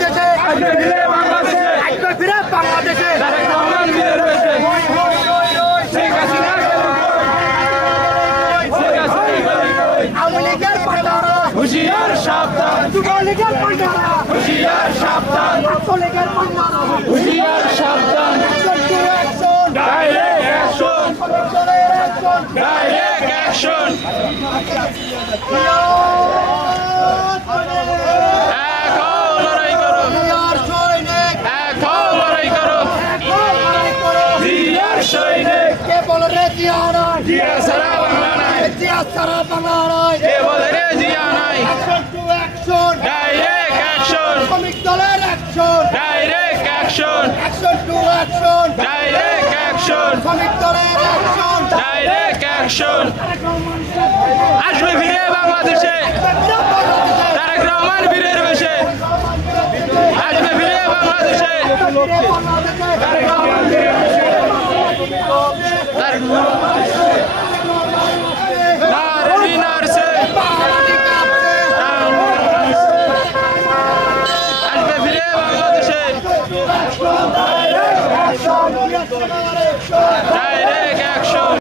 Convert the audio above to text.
দেশে আসবে ফিরে বাংলাদেশে আওয়ামী লীগের পান্ডারা হুঁশিয়ার সাবধান, যুবলীগের পান্ডারা হুঁশিয়ার সাবধান, ছাত্রলীগের পান্ডারা হুঁশিয়ার সাবধান। Action direct action, action direct action. এক হও, লড়াই করো, এক হও, লড়াই করো। জিয়ার সৈনিক, কে বলে রে জিয়া নাই জিয়া সারা বাংলা নাই, জিয়া সারা বাংলা নাই কে বলে রে জিয়া নাই। Action to action direct action, শ্রমিক দলের action direct action, action to action direct action, শ্রমিক দলের অ্যাকশন ডাইরেক্ট অ্যাকশন। আসবে ফিরে বাংলাদেশে তারেক রহমান বীরের বেশে, আসবে ফিরে বাংলাদেশে তারেক রহমান বীরের বেশে। নারে নারছে,